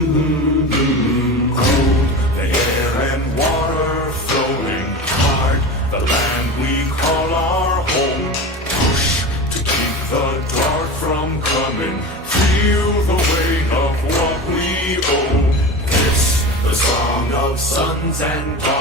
Cold, the air and water flowing hard, the land we call our home. Push to keep the dark from coming, feel the weight of what we owe. This, the song of sons and daughters.